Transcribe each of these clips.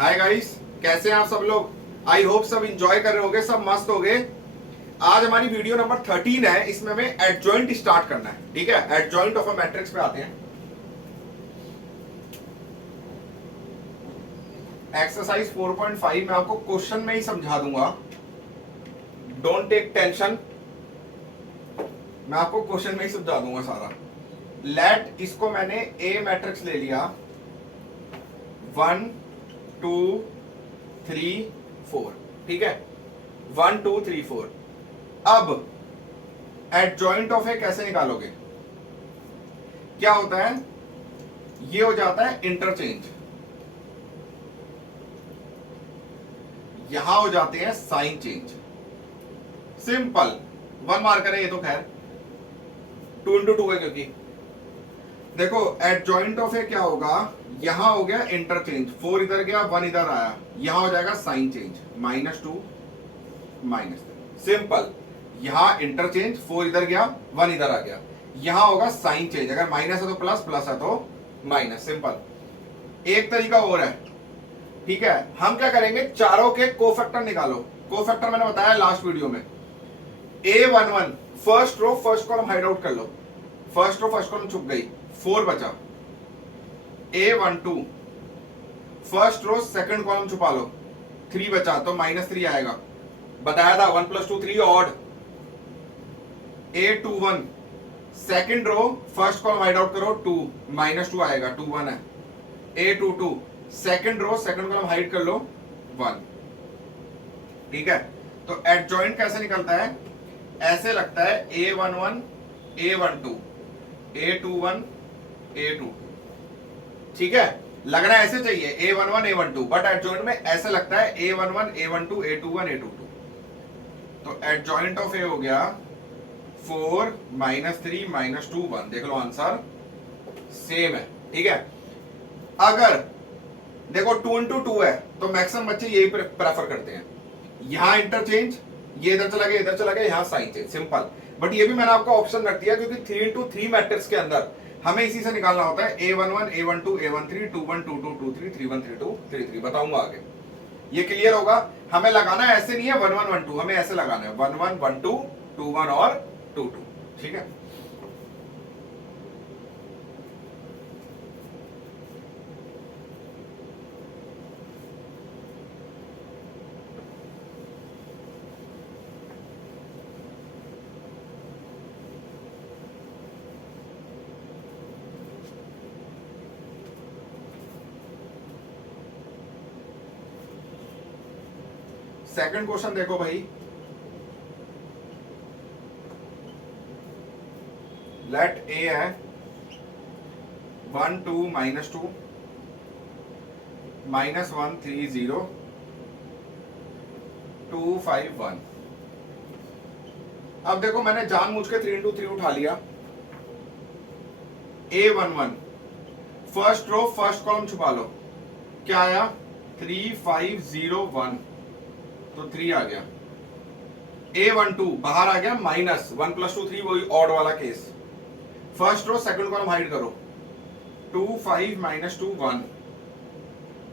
Hi guys, कैसे हैं आप सब लोग। आई होप सब इंजॉय कर रहे होगे, सब मस्त होगे। आज हमारी वीडियो नंबर 13 है। इसमें हमें एडजॉइंट स्टार्ट करना है। ठीक है, एडजॉइंट ऑफ अ मैट्रिक्स पे आते हैं। एक्सरसाइज 4.5 में आपको क्वेश्चन में ही समझा दूंगा, डोंट टेक टेंशन। मैं आपको क्वेश्चन में ही समझा दूंगा सारा। लेट, इसको मैंने ए मैट्रिक्स ले लिया, 1 2 3 4। ठीक है, 1 2 3 4। अब एडजॉइंट ऑफ ए कैसे निकालोगे? क्या होता है, ये हो जाता है इंटरचेंज, यहां हो जाते हैं साइन चेंज। सिंपल, 1 मार्कर है ये तो, खैर 2 इंटू 2 है क्योंकि देखो एडजॉइंट ऑफ ए क्या होगा, यहां हो गया इंटरचेंज, 4 इधर गया 1 इधर आया, यहां हो जाएगा साइन चेंज, -2 -3। सिंपल, यहां इंटरचेंज, 4 इधर गया 1 इधर आ गया, यहां होगा साइन चेंज, अगर माइनस है तो प्लस, प्लस है तो माइनस। सिंपल। एक तरीका और है। ठीक है, हम क्या करेंगे, चारों के कोफैक्टर निकालो। कोफैक्टर मैंने बताया लास्ट वीडियो में। A11 first row first column hide out कर लो, फर्स्ट रो फर्स्ट कॉलम छुप गई, 4 बचा। A12 first row second column छुपा लो, 3 बचा, तो -3 आएगा। बताया था 1 + 2 3 odd. A21 second row first column hide out करो, 2 -2 आएगा, 2 1 है। A22 second row second column hide कर लो, 1। ठीक है, तो एडजॉइंट कैसे निकलता है, ऐसे लगता है A11 A12 A21 A22। ठीक है, लगना ऐसे चाहिए A11 A12, बट एडजॉइंट में ऐसे लगता है A11 A12 A21 A22। तो एडजॉइंट ऑफ ए हो गया 4 -3 -2 1। देख लो आंसर सेम है। ठीक है, अगर देखो 2 इंटू 2 है तो मैक्सिमम बच्चे यही प्रेफर करते हैं, यहां इंटरचेंज, ये इधर चला गया इधर चला गया, यहां साइन चेंज। सिंपल, बट ये भी मैंने आपको ऑप्शन रख दिया क्योंकि 3 इंटू 3 मैट्रिक्स के अंदर हमें इसी से निकालना होता है। A11 A12 A13 21 22 23 31 32 33। बताऊंगा आगे, ये क्लियर होगा। हमें लगाना है ऐसे नहीं है 1 1 1 2, हमें ऐसे लगाना है 1 1 1 2 2 1 और 2 2। ठीक है, सेकंड क्वेश्चन देखो भाई। लेट ए है 1 2 -2 -1 3 0 2 5 1। अब देखो मैंने जानबूझ के 3 इंटू 3 उठा लिया। A11 first row first column छुपा लो, क्या आया 3 5 0 1, तो 3 आ गया। A12 बाहर आ गया -1 + 2 3, वही ऑड वाला case. First row second column hide करो, 2 5 -2 1,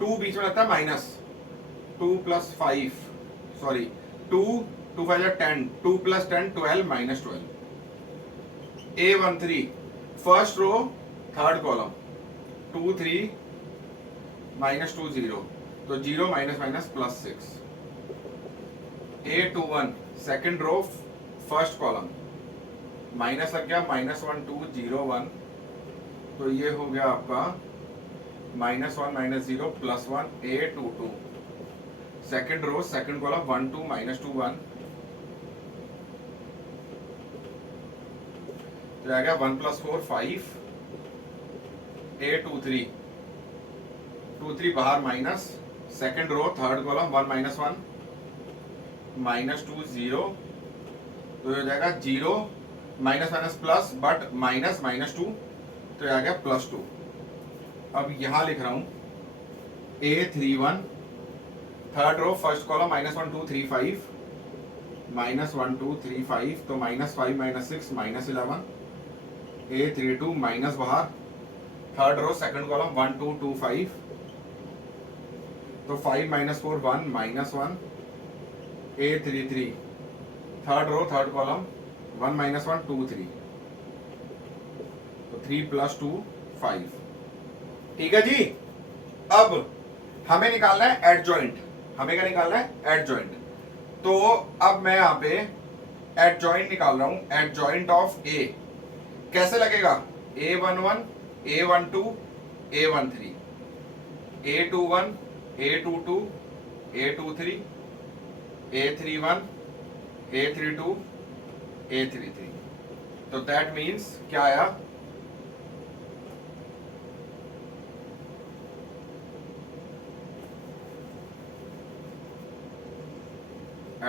2 बीच में लगता है minus, 2 + 5 sorry 2 2 5 10, 2 + 10 12 -12। A13 first row third column 2 3 -2 0, तो 0 +6। A21 second row first column minus लग गया, -1 2 0 1, तो ये हो गया आपका -1 -0 +1। A22 second row second column 1 2 -2 1, तो आ गया 1 + 4 5। A23 2 3 बाहर minus, second row third column 1 -1 -2 0, तो ये हो जाएगा 0 माइनस प्लस, बट -2, तो ये आ गया +2। अब यहां लिख रहा हूं A31 third row first column -1 2 3 5 -1 2 3 5, तो -5 -6 -11। A32 माइनस बाहर, थर्ड रो सेकंड कॉलम 1 2 2 5, तो 5 minus 4 1 minus 1 A 3 3, third row third column 1 minus 1 2 3, तो 3 प्लस 2 5। ठीक है जी। अब हमें निकालना है एडजॉइंट, हमें क्या निकालना है एडजॉइंट। तो अब मैं यहां पे एडजॉइंट निकाल रहा हूं, एडजॉइंट ऑफ ए कैसे लगेगा, A11 A12 A13 A21 A22 A23 A31 A32 A33। तो दैट मीन्स क्या आया,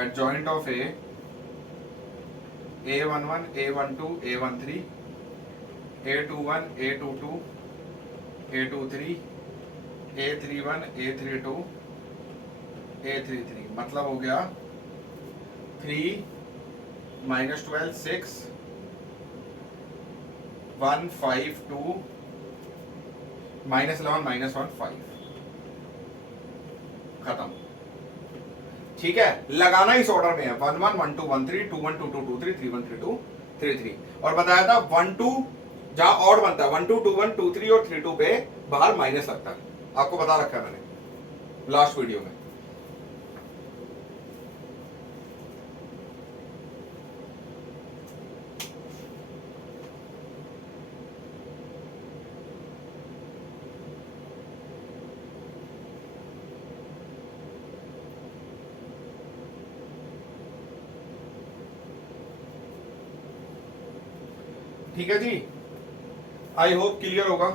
adjoint of A A11 A12 A13 A21 A22 A23 A31 A32 A33, मतलब हो गया 3 माइनस 12 6 1 5 2 माइनस 11 माइनस 1 5, खत्म। ठीक है, लगाना इस ऑर्डर में है 1 1 1 2 1 3 2 1 2 2 2 3 3 1 3 2 3 3, और बताया था 1 2 जहां ऑड बनता है 1 2 2 1 2 3 और 3 2 पे बाहर माइनस लगता है, आपको बता रखा है मैंने लास्ट वीडियो में। ठीक है जी, आई होप क्लियर होगा।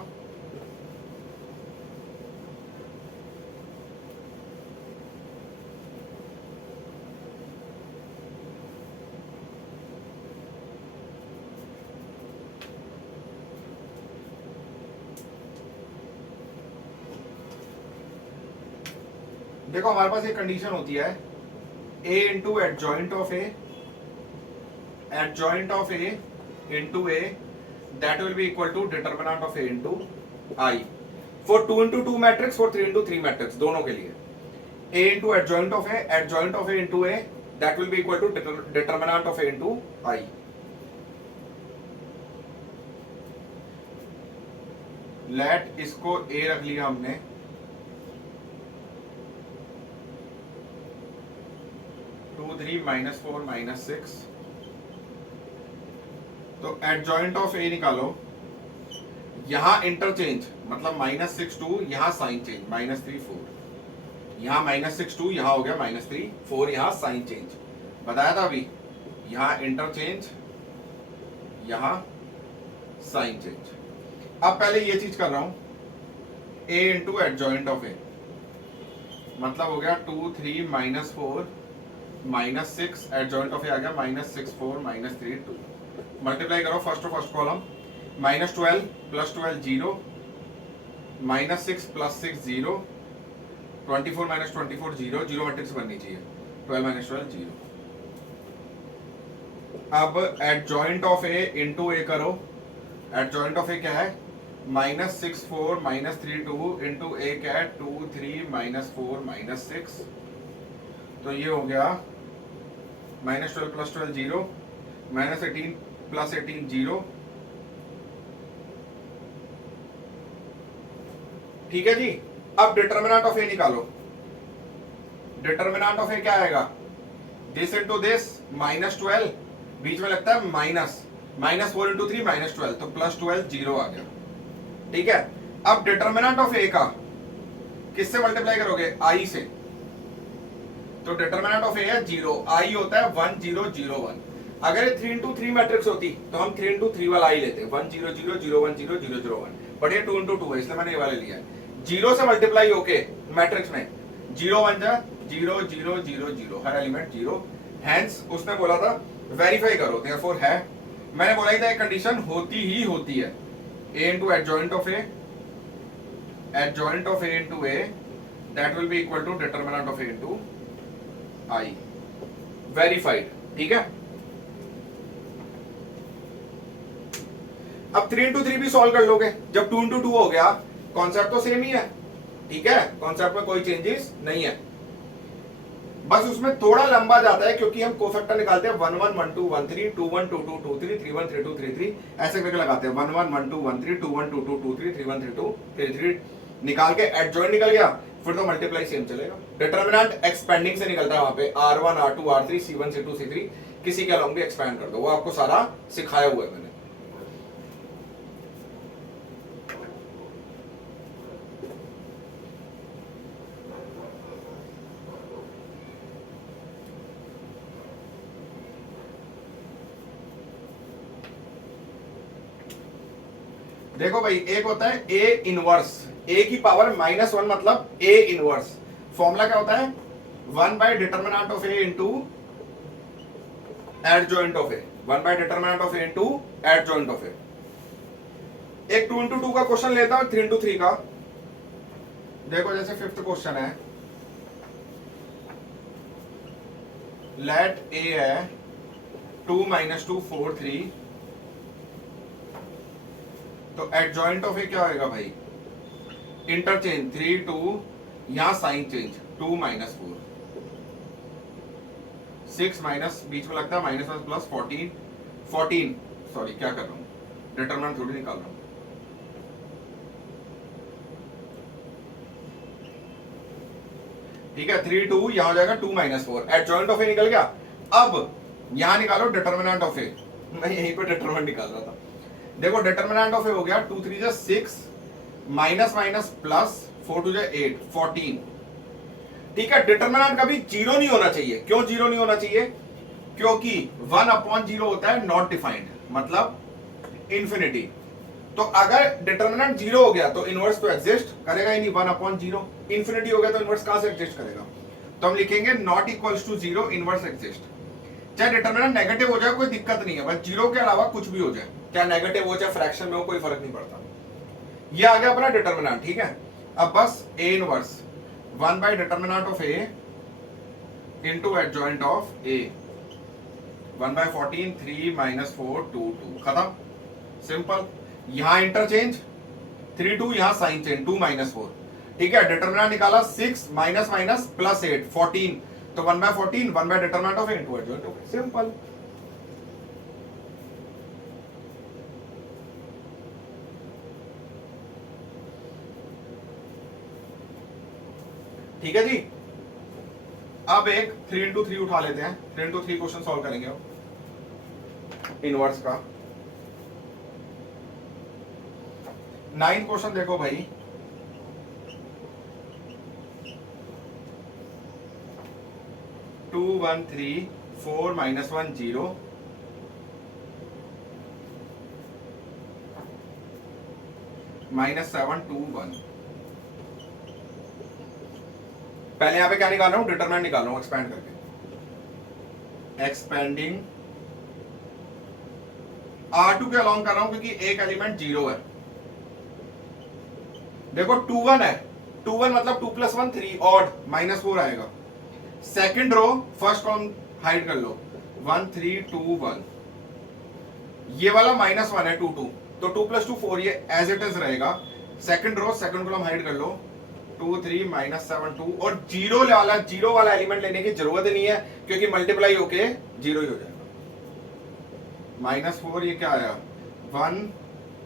देखो हमारे पास एक कंडीशन होती है a into adjoint of A, adjoint of A into a, that will be equal to determinant of a into I for 2 into 2 matrix, for 3 into 3 matrix, दोनों के लिए a into adjoint of a, adjoint of a into a, that will be equal to determinant of a into I। Let इसको a रख लिया हमने, to 3 minus 4 minus 6, तो adjoint of ए निकालो, यहां इंटरचेंज मतलब माइनस 6 2, यहां साइन चेंज माइनस 3 4, यहां माइनस 6 2, यहां हो गया माइनस 3 4, यहां साइन चेंज बताया था अभी, यहां इंटरचेंज यहां साइन चेंज। अब पहले ये चीज कर रहा हूं, A into adjoint of A, मतलब हो गया 2 3 minus 4 minus 6, adjoint of A आ गया माइनस 6 4 माइनस 3 2, मल्टीप्लाई करो first to first column, minus 12 plus 12 0, minus 6 plus 6 0, 24 minus 24 0, zero matrix बननी चाहिए, 12 माइनस 12 0। अब adjoint of A into A करो, एडजॉइंट ऑफ ए क्या है, माइनस 6 4 माइनस 3 2 इंटू ए क्या है 2 3 माइनस 4 माइनस 6, तो ये हो गया माइनस 12 प्लस 12 0, माइनस 18 प्लस 18 0। ठीक है जी। अब डिटर्मिनेंट ऑफ ए निकालो, डिटर्मिनेंट ऑफ ए क्या आएगा, दिस इंटू दिस माइनस 12, बीच में लगता है माइनस, माइनस 4 इंटू 3 माइनस 12, तो प्लस 12 0 आ गया। ठीक है, अब डिटर्मिनेंट ऑफ ए का किससे मल्टीप्लाई करोगे, आई से, तो डिटर्मिनेंट ऑफ ए है 0, आई होता है 1 0 0 1। अगर ये 3 into 3 मैट्रिक्स होती तो हम 3 into 3 वाला ही लेते, 1 0 0 0 1 0 0 0 1, बट ये 2 into 2 है इसलिए मैंने ये वाला लिया है। 0 से मल्टीप्लाई होके मैट्रिक्स में 0 1 जा 0 0 0 0, हर एलिमेंट 0, हैंस उसने बोला था वेरीफाई करो, देयरफॉर है, मैंने बोला ही था एक कंडीशन होती ही होती है, a into adjoint of a, adjoint of a into a, that will be equal to determinant of a into I, verified. ठीक है, अब 3 into 3 भी सॉल्व कर लोगे, जब 2 into 2 हो गया, कॉन्सेप्ट तो सेम ही है, ठीक है, कॉन्सेप्ट में कोई चेंजेस नहीं है, बस उसमें थोड़ा लंबा जाता है क्योंकि हम कोफैक्टर निकालते हैं 1 1 1 2 1 3 2 1 2 2 2 3 3 1 3 2 3 3 ऐसे करके लगाते हैं 1 1 1 2 1 3 2 1 2 2 2 3 3 1 3 2 3 3 निकाल के एडजॉइंट निकल गया, फिर तो मल्टीप्लाई सेम चलेगा। डिटरमिनेंट एक्सपेंडिंग से निकलता है वहां पे R1 R2 R3 C1 C2 C3 किसी के अलोंग भी एक्सपैंड कर दो, वो आपको सारा सिखाया हुआ है मैंने। देखो भाई, एक होता है ए इनवर्स, ए की पावर -1 मतलब ए इनवर्स। फॉर्मूला क्या होता है? 1 by determinant of A into adjoint of A, 1 by determinant of A into adjoint of A. एक 2 इंटू 2 का क्वेश्चन लेता हूं, 3 इंटू 3 का। देखो जैसे 5th क्वेश्चन है, लेट ए है 2 - 2 4 3, तो एडजॉइंट ऑफ ए क्या होएगा भाई? इंटरचेंज 3 2, यहां साइन चेंज 2 - 4 6 माइनस बीच में लगता है -1 प्लस 14 14, सॉरी क्या कर रहा हूं, डिटरमिनेंट थोड़ी निकाल रहा हूं। ठीक है, 3 2, यहां हो जाएगा 2 - 4, एडजॉइंट ऑफ ए निकल गया। अब यहां निकालो डिटरमिनेंट ऑफ ए, मैं यहीं पे डिटरमिनेंट निकाल रहा था। देखो डिटरमिनेंट ऑफ ए हो गया 2 3 6 माइनस माइनस प्लस 4 2 8 14। ठीक है, डिटरमिनेंट कभी जीरो नहीं होना चाहिए। क्यों जीरो नहीं होना चाहिए? क्योंकि 1/0 होता है नॉट डिफाइंड, मतलब इंफिनिटी। तो अगर डिटरमिनेंट जीरो हो गया तो इनवर्स तो एग्जिस्ट करेगा ही नहीं, 1/0। इंफिनिटी हो गया तो इनवर्स कहां से एग्जिस्ट करेगा? तो हम लिखेंगे not equals to zero, inverse exist. चाहे डिटरमिनेंट नेगेटिव हो जाए कोई दिक्कत नहीं है, बस जीरो के अलावा कुछ भी हो जाए, चाहे नेगेटिव हो चाहे फ्रैक्शन में हो, कोई फर्क नहीं पड़ता। ये आ गया अपना डिटरमिनेंट। ठीक है, अब बस A inverse 1 by determinant of A into adjoint of A, 1 by 14 3 - 4 2 2, खत्म, सिंपल। यहां इंटरचेंज 3 2, यहां साइन चेंज 2 - 4। ठीक है, डिटरमिनेंट निकाला 6 माइनस माइनस प्लस 8 14, तो 1 by 14 1 by determinant of A into adjoint of A, simple. ठीक है जी, अब एक 3 इंटू 3 उठा लेते हैं, 3 इंटू 3 क्वेश्चन सॉल्व करेंगे अब इनवर्स का। 9th क्वेश्चन देखो भाई, टू 1 3 4 - 1 0 -7 2 1। पहले यहां पे क्या निकाल रहा हूं? डिटरमिनेंट निकाल रहा हूं एक्सपैंड करके, एक्सपेंडिंग R2 के अलोंग कर रहा हूं क्योंकि एक एलिमेंट 0 है। देखो 2 1 है, 2 1 मतलब 2 + 1 3 ऑड, -4 आएगा। Second row first column hide कर लो, 1 3 2 1, ये वाला -1 है 2 2, तो 2 + 2 4, ये एज इट इज रहेगा। Second row second column hide कर लो, 2 3 -7 2, और जीरो वाला एलिमेंट लेने की जरूरत नहीं है क्योंकि मल्टीप्लाई होके जीरो ही हो जाएगा। -4, ये क्या आया 1,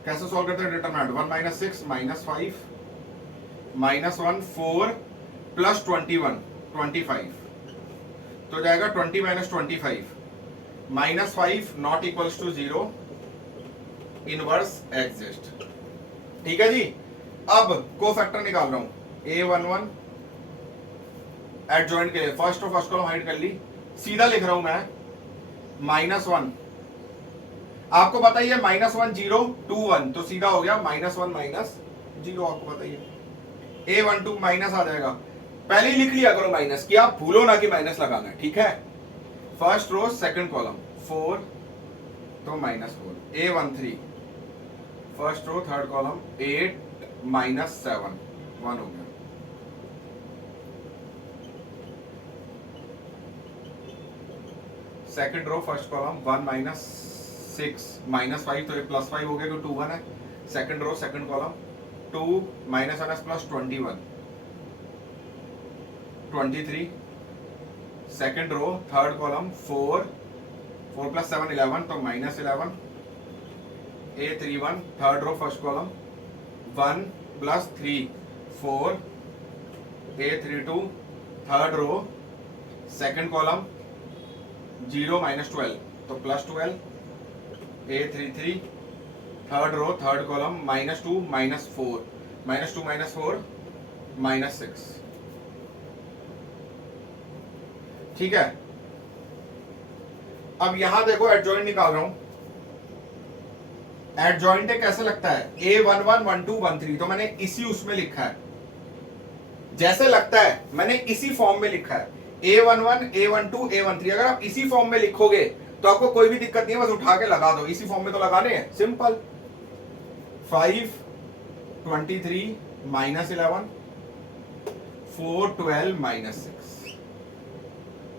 कैसे सॉल्व करते हैं डिटरमिनेंट? 1 - 6 -5 -1 4 प्लस 21 25, तो जाएगा 20 - 25 -5 not equals to 0, inverse exist. ठीक है जी, अब कोफैक्टर निकाल रहा हूं, A11 एडजॉइंट के लिए फर्स्ट और फर्स्ट कॉलम हाइड कर ली, सीधा लिख रहा हूं मैं -1, आपको पता ही है -1 0 2 1, तो सीधा हो गया -1 -0, आपको पता ही है। A12 माइनस आ जाएगा, पहले ही लिख लिया करो माइनस, कि आप भूलो ना कि माइनस लगाना है। ठीक है, फर्स्ट रो सेकंड कॉलम 4, तो -4, A13 first row third column 8 -7 1 हो गया। सेकंड रो फर्स्ट कॉलम 1 - 6 -5, तो ये +5 हो गया क्योंकि 2 1 है। Second row second column 2 - 1 plus 21, 23, second row third column 4, 4 + 7 11 तो -11, A31 third row first column 1 + 3 4, A32 third row second column 0 - 12 तो +12, A33 third row third column -2 - 4, -2 - 4 -6। ठीक है, अब यहां देखो एडजॉइंट निकाल रहा हूं। एडजॉइंट कैसे लगता है, A11 12 13 तो मैंने इसी उसमें लिखा है, जैसे लगता है मैंने इसी फॉर्म में लिखा है, A11 A12 A13। अगर आप इसी फॉर्म में लिखोगे तो आपको कोई भी दिक्कत नहीं है, बस उठा के लगा दो, इसी फॉर्म में तो लगाने हैं, सिंपल। 5 23 -11 4 12 -6,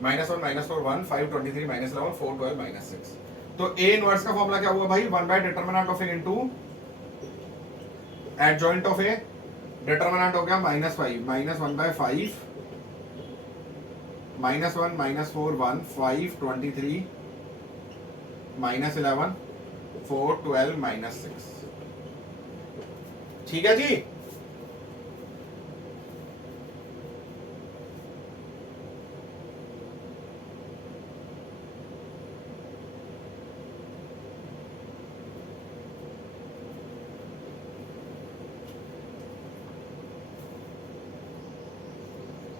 -1 -4 1 5 23 -11 4 12 -6। तो A इनवर्स का फॉर्मूला क्या हुआ भाई, 1 by determinant of A into adjoint of A। Determinant हो गया -5 -1 बाय 5 -1 -4 1 5 23 -11 4 12 -6। ठीक है जी।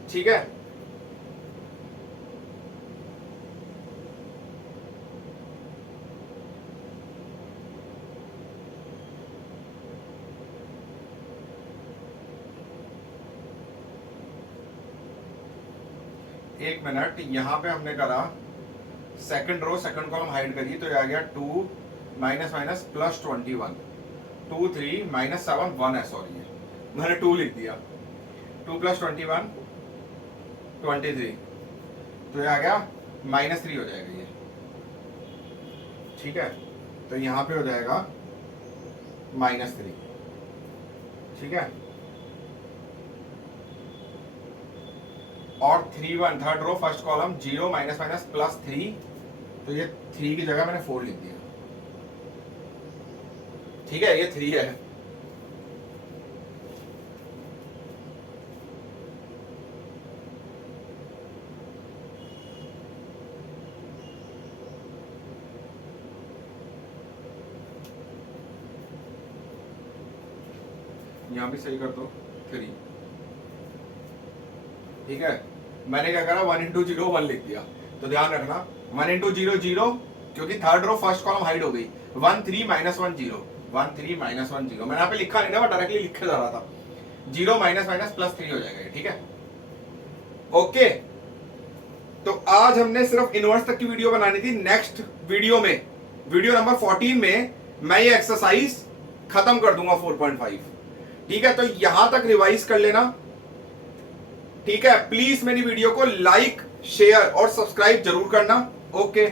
ठीक है, एक मिनट, यहां पे हमने करा second row second column hide करी तो ये आ गया 2 माइनस +21 2 3 -7 1 है, सॉरी मैंने 2 लिख दिया, 2 + 21 23 तो ये आ गया -3 हो जाएगा ये। ठीक है, तो यहां पे हो जाएगा -3। ठीक है, और 3 1 थर्ड रो फर्स्ट कॉलम 0 -3 तो ये 3 की जगह मैंने 4 लिख दिया। ठीक है, ये 3 है। यहां भी सही कर दो 3। ठीक है, मैंने क्या करा 1 × 0 1 लिख दिया, तो ध्यान रखना 1 × 0 0 क्योंकि third row first column hide हो गई, 1 3 -1 0 1 3 -1 0 मैंने यहाँ पे लिखा नहीं ना, मैं डायरेक्टली लिखे जा रहा था, 0 -3 हो जाएगा। ठीक है, ओके। तो आज हमने सिर्फ इनवर्स तक की वीडियो बनानी थी। नेक्स्ट वीडियो में, वीडियो नंबर 14 में मैं ये एक्सरसाइज खत्म कर दूंगा 4.5। ठीक है, तो यहां तक रिवाइज कर लेना। ठीक है, प्लीज मेरी वीडियो को लाइक शेयर और सब्सक्राइब जरूर करना। ओके।